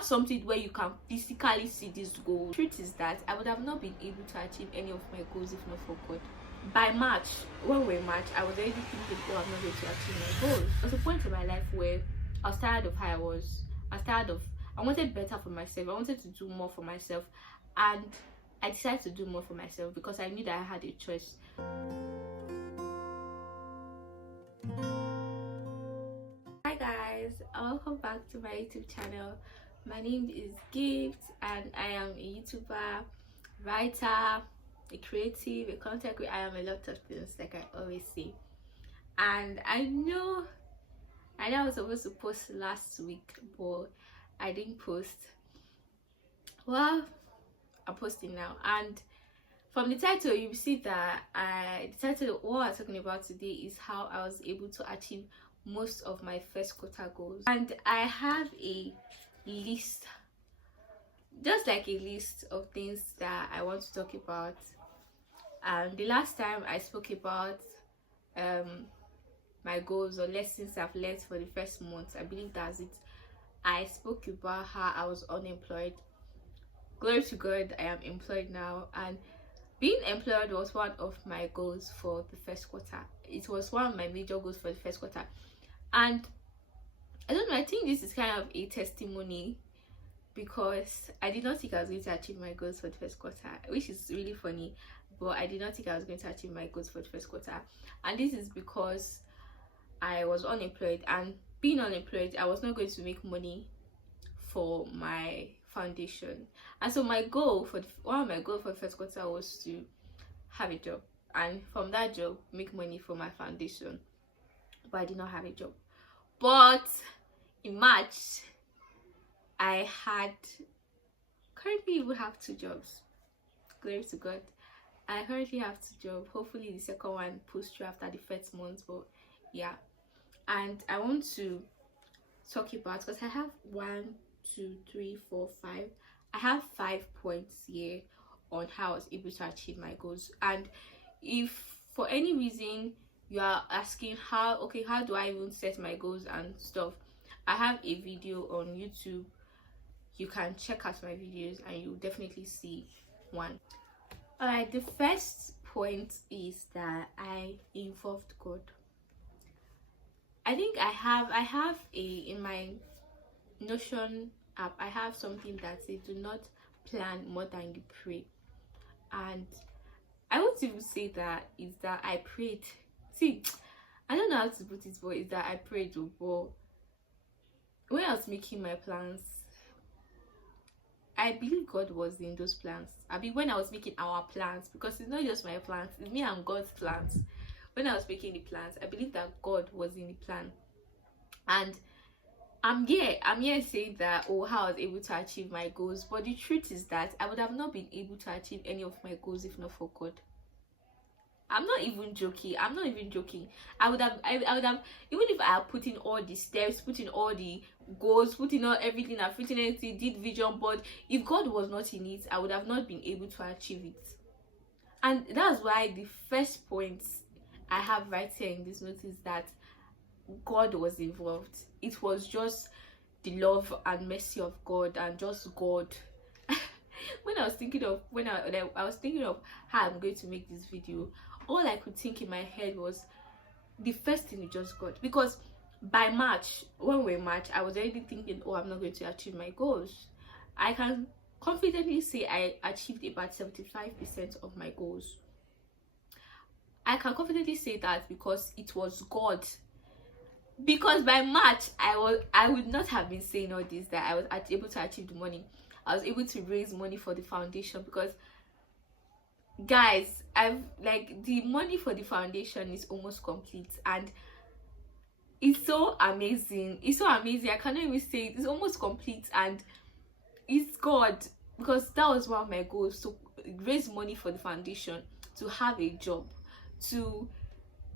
have something where you can physically see this goal. The truth is that I would have not been able to achieve any of my goals if not for God. By March, when we're in March, I was already thinking, oh, I'm not going to achieve my goals. There was a point in my life where I was tired of how I was. I wanted better for myself. I wanted to do more for myself. And I decided to do more for myself because I knew that I had a choice. Hi guys, welcome back to my YouTube channel. My name is Gift and I am a YouTuber, writer, a creative, a content creator. I am a lot of things, like I always say. And I know I was supposed to post last week, but I didn't post. Well, I'm posting now, and from the title you see that the title of what I'm talking about today is how I was able to achieve most of my first quarter goals. And I have a list, just like a list of things that I want to talk about. The last time I spoke about my goals or lessons I've learned for the first month, I believe that's it. I spoke about how I was unemployed. Glory to God, I am employed now, and being employed was one of my goals for the first quarter. It was one of my major goals for the first quarter. And I don't know, I think this is kind of a testimony because I did not think I was going to achieve my goals for the first quarter, which is really funny, but I did not think I was going to achieve my goals for the first quarter. And this is because I was unemployed, and being unemployed, I was not going to make money for my foundation. And so my goal for one of my goals for the first quarter was to have a job, and from that job make money for my foundation. But I did not have a job. But in March, I currently even have 2 jobs. Glory to God. I currently have 2 jobs. Hopefully the second one pulls through after the first month. But yeah, and I want to talk about, because I have 1, 2, 3, 4, 5. I have 5 points here on how I was able to achieve my goals. And if for any reason you are asking how do I even set my goals and stuff, I have a video on YouTube. You can check out my videos and you'll definitely see one. Alright, the first point is that I involved God. I think I have in my Notion app, I have something that says do not plan more than you pray. And I won't even say that is that I prayed. See, I don't know how to put it, but it's that I prayed. But when I was making my plans, I believe God was in those plans. I mean, when I was making our plans, because it's not just my plans, it's me and God's plans. When I was making the plans, I believe that God was in the plan. And I'm here saying that, oh, how I was able to achieve my goals. But the truth is that I would have not been able to achieve any of my goals if not for God. I'm not even joking. I would have, even if I had put in all the steps, put in all the goals, put in all everything, I've written anything, did vision board, if God was not in it, I would have not been able to achieve it. And that's why the first point I have right here in this note is that God was involved. It was just the love and mercy of God and just God. When I was thinking of how I'm going to make this video, all I could think in my head was the first thing is just God. Because by March, when we're in March, I was already thinking, oh, I'm not going to achieve my goals. I can confidently say I achieved about 75% of my goals. I can confidently say that because it was God. Because by March, I would not have been saying all this, that I was able to achieve the money. I was able to raise money for the foundation, because guys, the money for the foundation is almost complete, and it's so amazing. I cannot even say it. It's almost complete, and it's God, because that was one of my goals, to raise money for the foundation, to have a job, to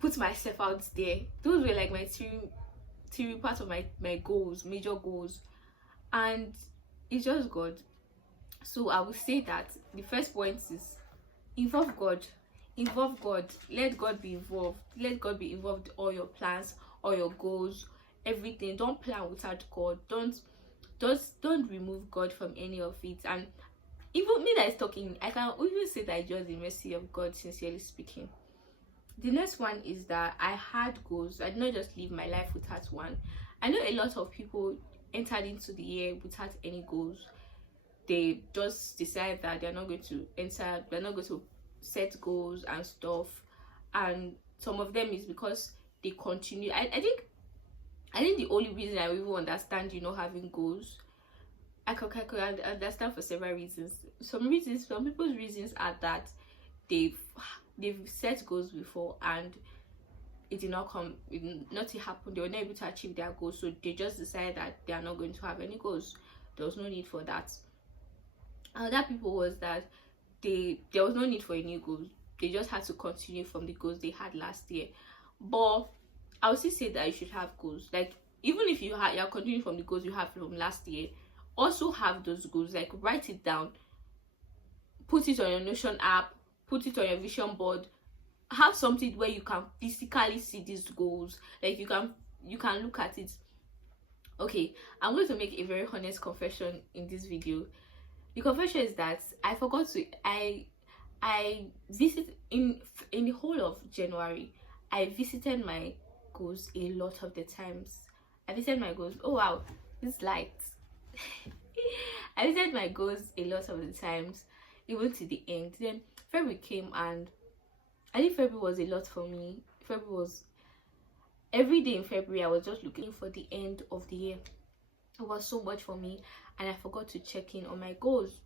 put myself out there. Those were like my three parts of my goals, major goals, and it's just God. So I would say that the first point is involve God. Let God be involved. Let God be involved in all your plans, all your goals, everything. Don't plan without God. Don't just don't remove God from any of it. And even me that is talking, I can even say that it's just the mercy of God, sincerely speaking. The next one is that I had goals. I did not just live my life without one. I know a lot of people entered into the year without any goals. They just decide that they're not going to set goals and stuff. And some of them is because they continue. I think the only reason I even understand, having goals, I could understand for several reasons. Some people's reasons are that they've set goals before and it did not nothing happened. They were not able to achieve their goals, so they just decided that they are not going to have any goals. There was no need for that. Other people was that there was no need for any goals. They just had to continue from the goals they had last year. But I would still say that you should have goals. Like, even if you're continuing from the goals you have from last year, also have those goals. Like, write it down, put it on your Notion app, put it on your vision board. Have something where you can physically see these goals. Like, you can look at it. Okay, I'm going to make a very honest confession in this video. The confession is that I forgot to I visited in the whole of January. I visited my goals a lot of the times. I visited my goals. Oh wow, this light. I visited my goals a lot of the times, even to the end. Then February came, and I think February was a lot for me. February was every day in February. I was just looking for the end of the year. It was so much for me, and I forgot to check in on my goals.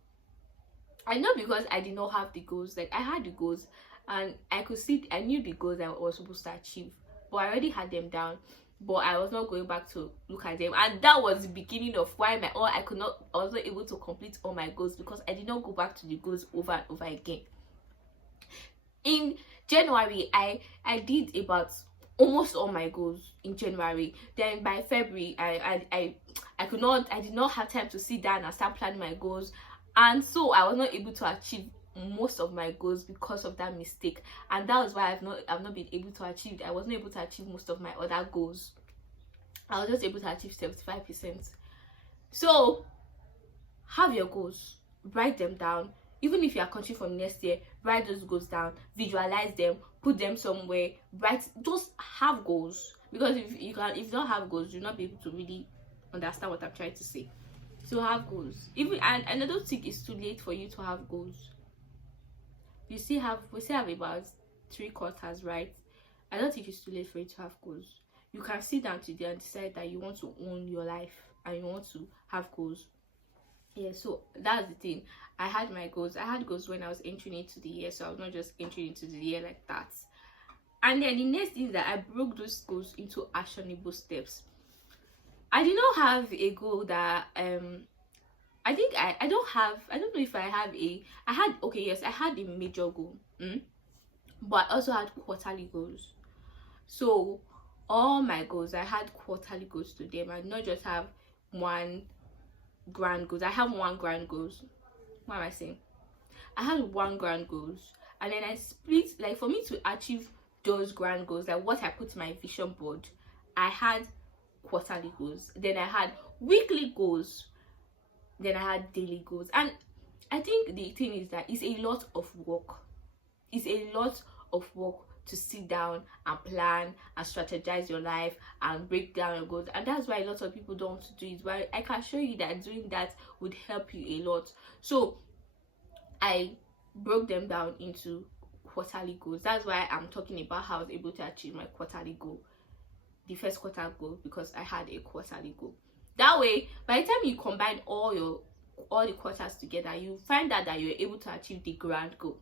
I know, because I did not have the goals. Like, I had the goals and I knew the goals I was supposed to achieve, but I already had them down, but I was not going back to look at them. And that was the beginning of why I was not able to complete all my goals, because I did not go back to the goals over and over again. In January, I did about almost all my goals in January. Then by February, I did not have time to sit down and start planning my goals, and so I was not able to achieve most of my goals because of that mistake. And that was why I've not been able to achieve. I wasn't able to achieve most of my other goals. I was just able to achieve 75%. So have your goals, write them down. Even if you are continuing from next year, write those goals down, visualize them, put them somewhere. Just have goals, because if you don't have goals, you'll not be able to really understand what I'm trying to say. So have goals. And I don't think it's too late for you to have goals. We still have about 3 quarters, right? I don't think it's too late for you to have goals. You can sit down today and decide that you want to own your life and you want to have goals. Yeah, so that's the thing. I had my goals. I had goals when I was entering into the year, so I was not just entering into the year like that. And then the next thing is that I broke those goals into actionable steps. I did not have a goal that I think I don't know if I had a major goal, but I also had quarterly goals. So all my goals, I had quarterly goals to them. I did not just have one grand goals. I have one grand goals. What am I saying? I had one grand goals, and then I split, like, for me to achieve those grand goals, like what I put in my vision board, I had quarterly goals, then I had weekly goals, then I had daily goals. And I think the thing is that it's a lot of work. It's a lot of work to sit down and plan and strategize your life and break down your goals, and that's why a lot of people don't want to do it. But I can show you that doing that would help you a lot. So I broke them down into quarterly goals. That's why I'm talking about how I was able to achieve my quarterly goal, the first quarter goal, because I had a quarterly goal. That way, by the time you combine all the quarters together, you find out that you're able to achieve the grand goal.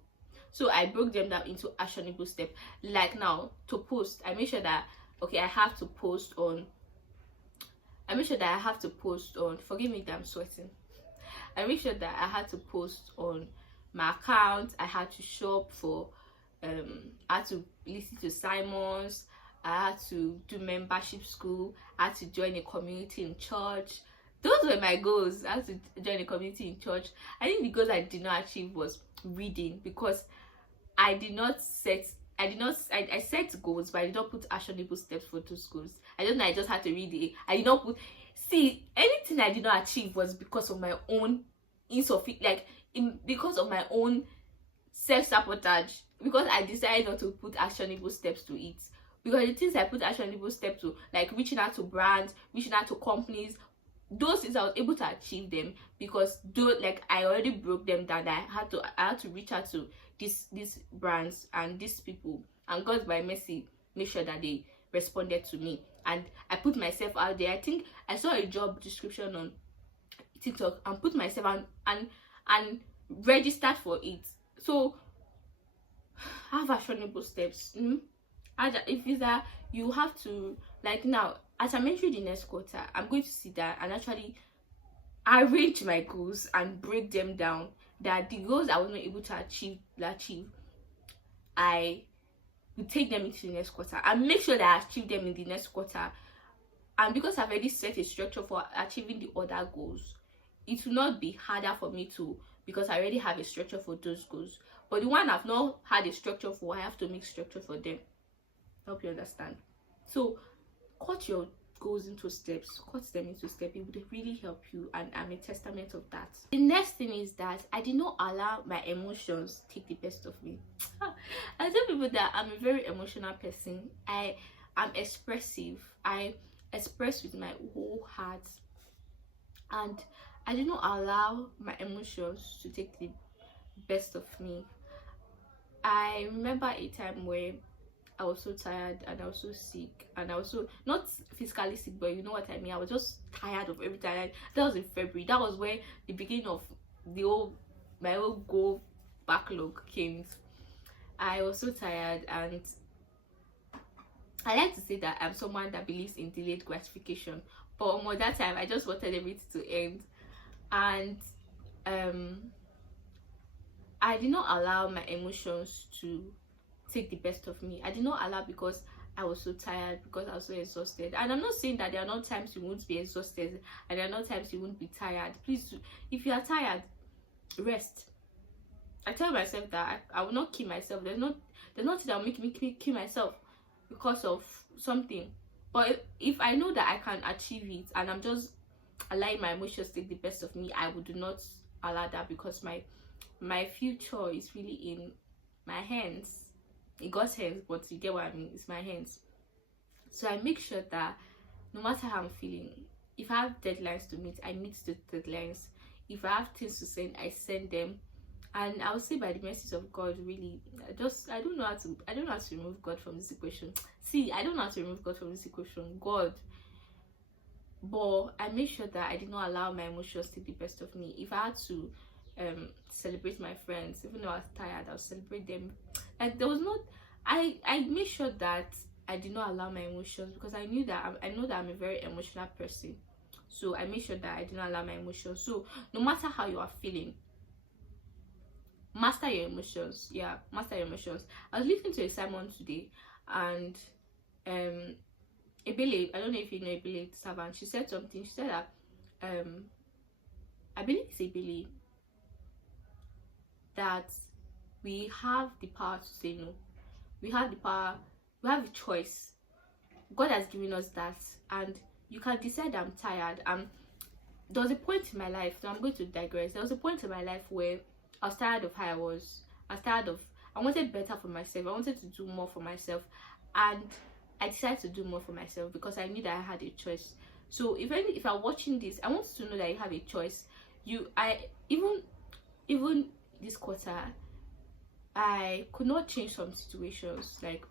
So I broke them down into actionable steps. Like now, to post, I make sure that I have to post on. Forgive me that I'm sweating. I make sure that I had to post on my account. I had to shop for. I had to listen to Simons. I had to do membership school. I had to join a community in church. Those were my goals. I had to join a community in church. I think the goals I did not achieve was reading, because I set goals, but I did not put actionable steps for those goals. I just had to read it. I did not put see, anything I did not achieve was because of my own because of my own self-sabotage, because I decided not to put actionable steps to it. Because the things I put actionable steps to, like reaching out to brands, reaching out to companies, those things I was able to achieve them because though like I already broke them down, that I had to reach out to these brands and these people, and God by mercy made sure that they responded to me, and I put myself out there. I think I saw a job description on TikTok and put myself and registered for it. So have actionable steps. If it's that you have to, like now, as I'm entering the next quarter, I'm going to sit down and actually arrange my goals and break them down. That the goals I was not able to achieve, I will take them into the next quarter and make sure that I achieve them in the next quarter. And because I've already set a structure for achieving the other goals, it will not be harder for me to, because I already have a structure for those goals. But the one I've not had a structure for, I have to make structure for them. Help you understand. So cut your goals into steps, cut them into steps. It would really help you, and I'm a testament of that. The next thing is that I did not allow my emotions take the best of me. I tell people that I'm a very emotional person. I am expressive. I express with my whole heart, and I did not allow my emotions to take the best of me. I remember a time where I was so tired and I was so sick, and I was so, not physically sick, but you know what I mean. I was just tired of everything. And that was in February. That was where the beginning of my whole goal backlog came. I was so tired, and I like to say that I'm someone that believes in delayed gratification. But more that time, I just wanted everything to end, and I did not allow my emotions to take the best of me. I did not allow, because I was so tired, because I was so exhausted. And I'm not saying that there are not times you won't be exhausted and there are not times you won't be tired. Please, if you are tired, rest. I tell myself that I will not kill myself. There's nothing that will make me kill myself because of something. But if I know that I can achieve it and I'm just allowing my emotions to take the best of me, I would not allow that, because my future is really in my hands. In God's hands, but you get what I mean, it's my hands. So I make sure that no matter how I'm feeling, if I have deadlines to meet, I meet the deadlines. If I have things to send, I send them. And I would say by the mercies of God, really, I don't know how to remove God from this equation. See, I don't know how to remove God from this equation. God. But I made sure that I did not allow my emotions to take the best of me. If I had to celebrate my friends, even though I was tired, I'll celebrate them. Like there was not, I made sure that I did not allow my emotions, because I know that I'm a very emotional person. So I made sure that I did not allow my emotions. So no matter how you are feeling, master your emotions. Yeah, master your emotions. I was listening to a sermon today, and Ebele, I don't know if you know Ebele Savant, she said something. She said that I believe it's Ebele, that we have the power to say no. We have the power, we have a choice. God has given us that, and you can decide I'm tired. There was a point in my life, so I'm going to digress. There was a point in my life where I was tired of how I was. I wanted better for myself. I wanted to do more for myself, and I decided to do more for myself because I knew that I had a choice. So if I'm watching this, I want you to know that you have a choice. Even this quarter, I could not change some situations. Like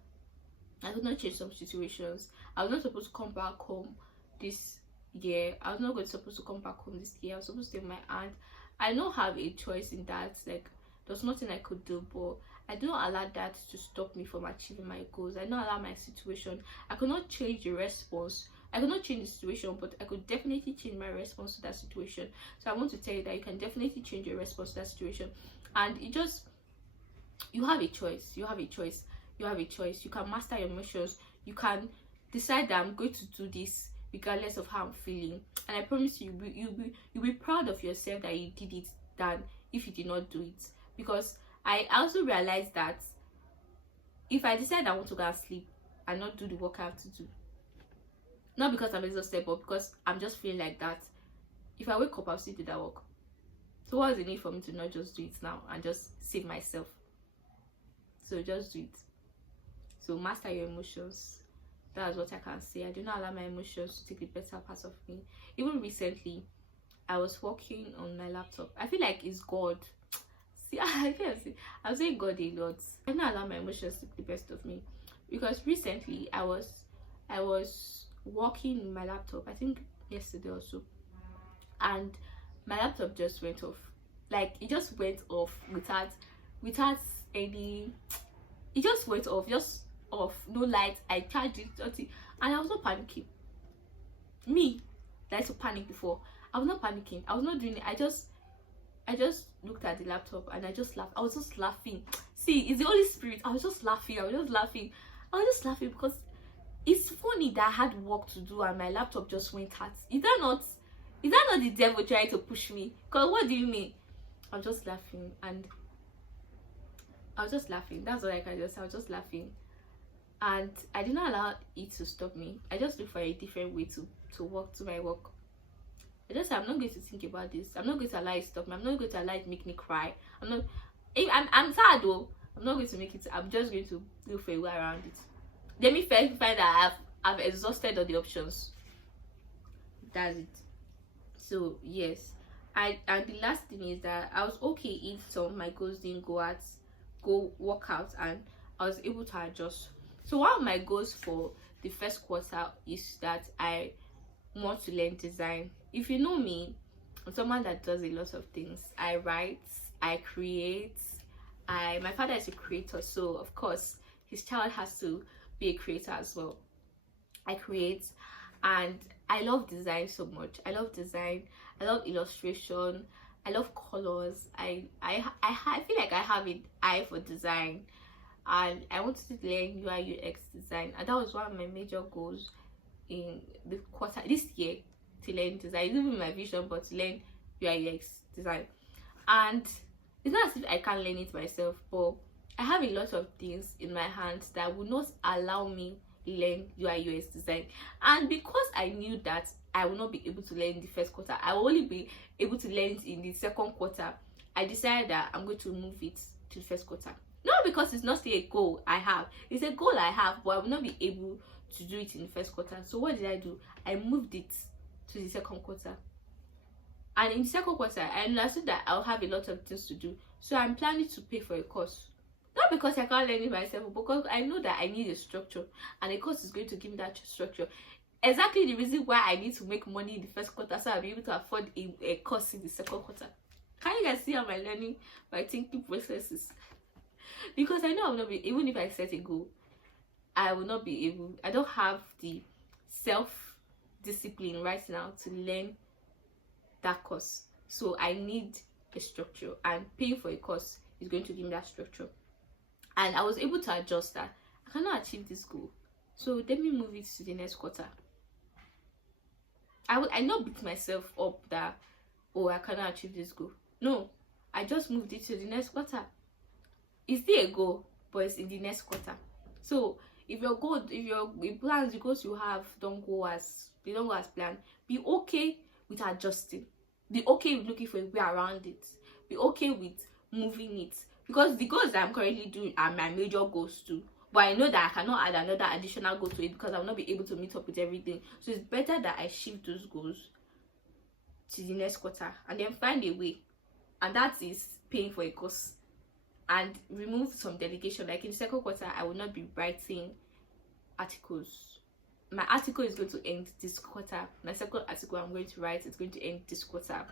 I could not change some situations. I was not supposed to come back home this year. I was not supposed to come back home this year. I was supposed to stay with my aunt. I don't have a choice in that. Like there's nothing I could do, but I do not allow that to stop me from achieving my goals. I don't allow my situation. I could not change the response. I could not change the situation, but I could definitely change my response to that situation. So I want to tell you that you can definitely change your response to that situation. And you have a choice. You have a choice. You have a choice. You can master your emotions. You can decide that I'm going to do this regardless of how I'm feeling. And I promise you, you'll be proud of yourself that you did it than if you did not do it. Because I also realized that if I decide I want to go and sleep and not do the work I have to do, Not because I'm exhausted, but because I'm just feeling like that. If I wake up, I'll still do that work. So what's the need for me to not just do it now and just save myself? So just do it. So master your emotions. That's what I can say. I do not allow my emotions to take the better part of me. Even recently, I was working on my laptop. I feel like it's God. See, I'm saying God a lot. I do not allow my emotions to take the best of me, because recently I was working in my laptop. I think yesterday or so, and my laptop just went off. Like, it just went off without any. It just went off, just off, no light. I charged it, and I was not panicking. Me, that used to panic before, I was not panicking. I was not doing it. I just looked at the laptop and I just laughed. I was just laughing. See, it's the Holy Spirit. I was just laughing. Because it's funny that I had work to do and my laptop just went out. Is that not the devil trying to push me? Because what do you mean? I was just laughing, and I was just laughing. That's what I can just say. I was just laughing, and I did not allow it to stop me. I just looked for a different way to work, to my work. I just said, I'm not going to think about this. I'm not going to allow it to stop me. I'm not going to allow it to make me cry. I'm sad though. I'm not going to make it. I'm just going to look for a way around it. Let me first find that I've exhausted all the options. That's it. So yes, and the last thing is that I was okay if some of my goals didn't go work out, and I was able to adjust. So one of my goals for the first quarter is that I want to learn design. If you know me, I'm someone that does a lot of things. I write, I create. My father is a creator, so of course his child has to be a creator as well. I create, and I love design so much. I love design. I love illustration. I love colors. I feel like I have an eye for design, and I wanted to learn UI UX design, and that was one of my major goals in the quarter this year, to learn design. It's not even my vision, but to learn UI UX design. And it's not as if I can't learn it myself, but I have a lot of things in my hands that will not allow me learn UI UX design. And because I knew that I will not be able to learn in the first quarter, I will only be able to learn it in the second quarter, I decided that I'm going to move it to the first quarter. Not because it's not still a goal I have. It's a goal I have, but I will not be able to do it in the first quarter. So what did I do? I moved it to the second quarter. And in the second quarter, I understood that I'll have a lot of things to do. So I'm planning to pay for a course. Not because I can't learn it myself, but because I know that I need a structure, and a course is going to give me that structure. Exactly the reason why I need to make money in the first quarter, so I'll be able to afford a course in the second quarter. Can you guys see how my learning, my thinking processes? Because I know I will not be, even if I set a goal, I will not be able, I don't have the self-discipline right now to learn that course. So I need a structure, and paying for a course is going to give me that structure. And I was able to adjust that. I cannot achieve this goal, so let me move it to the next quarter. I not beat myself up that, oh, I cannot achieve this goal. No, I just moved it to the next quarter. It's still a goal, but it's in the next quarter. So if your goal, if your plans, the goals you have don't go as planned, be okay with adjusting. Be okay with looking for a way around it. Be okay with moving it, because the goals that I'm currently doing are my major goals too. But I know that I cannot add another additional goal to it, because I will not be able to meet up with everything. So it's better that I shift those goals to the next quarter, and then find a way, and that is paying for a course, and remove some delegation. Like in the second quarter, I will not be writing articles. My article is going to end this quarter. My second article I'm going to write is going to end this quarter.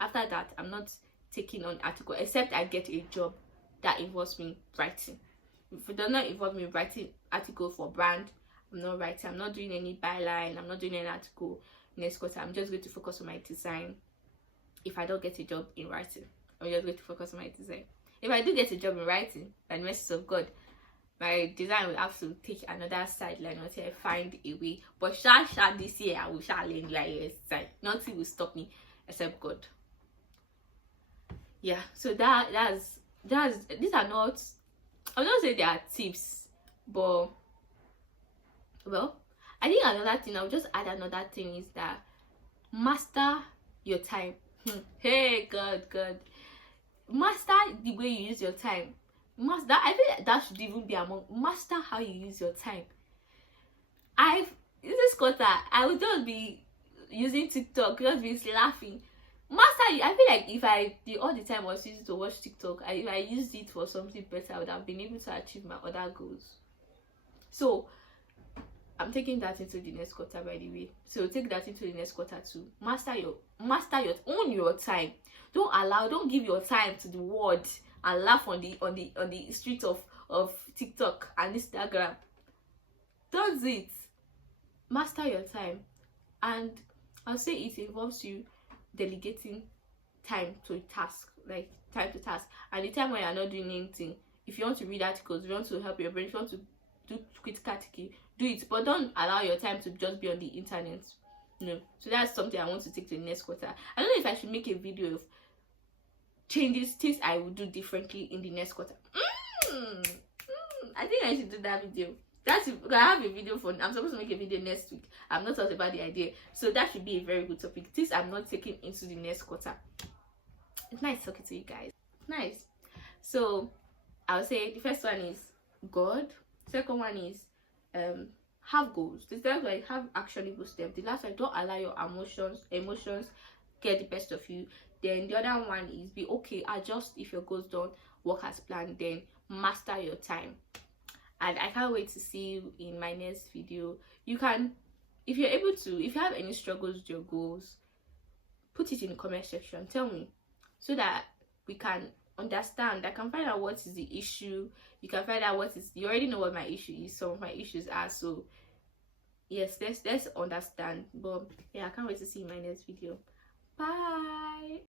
After that, I'm not taking on article, except I get a job that involves me writing. If it does not involve me writing article for brand, I'm not writing. I'm not doing any byline. I'm not doing any article next quarter. I'm just going to focus on my design. If I don't get a job in writing, I'm just going to focus on my design. If I do get a job in writing, by the mercy of God, my design will have to take another sideline until I find a way. But this year I will learn UI design. Nothing will stop me except God. Yeah, so that's these are not, I will not say they are tips, but well, I think another thing, I'll just add another thing, is that master your time. Hey, God, master the way you use your time. Master, I feel like that should even be among, master how you use your time. This quarter, I would just be using TikTok, just be laughing. Master, I feel like if I the all the time I was using to watch TikTok, if I used it for something better, I would have been able to achieve my other goals. So I'm taking that into the next quarter, by the way. So take that into the next quarter too. Own your time. Don't give your time to the world and laugh on the streets of TikTok and Instagram. Don't do it. Master your time. And I'll say it involves you delegating time to task, like time to task. And the time when you're not doing anything, if you want to read articles, if you want to help your brain, if you want to do critical thinking, do it, but don't allow your time to just be on the internet. No. So that's something I want to take to the next quarter. I don't know if I should make a video of changes, things I would do differently in the next quarter. I think I should do that video. That's if I have a video for, I'm supposed to make a video next week. I'm not thought about the idea, so that should be a very good topic. This I'm not taking into the next quarter. It's nice talking to you guys. Nice. So I'll say the first one is God. Second one is have goals. The third one, have actionable steps. The last one, don't allow your emotions get the best of you. Then the other one is be okay, adjust if your goals don't work as planned. Then master your time. And I can't wait to see you in my next video. You can, if you're able to, if you have any struggles with your goals, put it in the comment section. Tell me, so that we can understand. I can find out what is the issue. You can find out what is, you already know what my issue is. Some of my issues are, so yes, let's understand. But yeah, I can't wait to see you in my next video. Bye.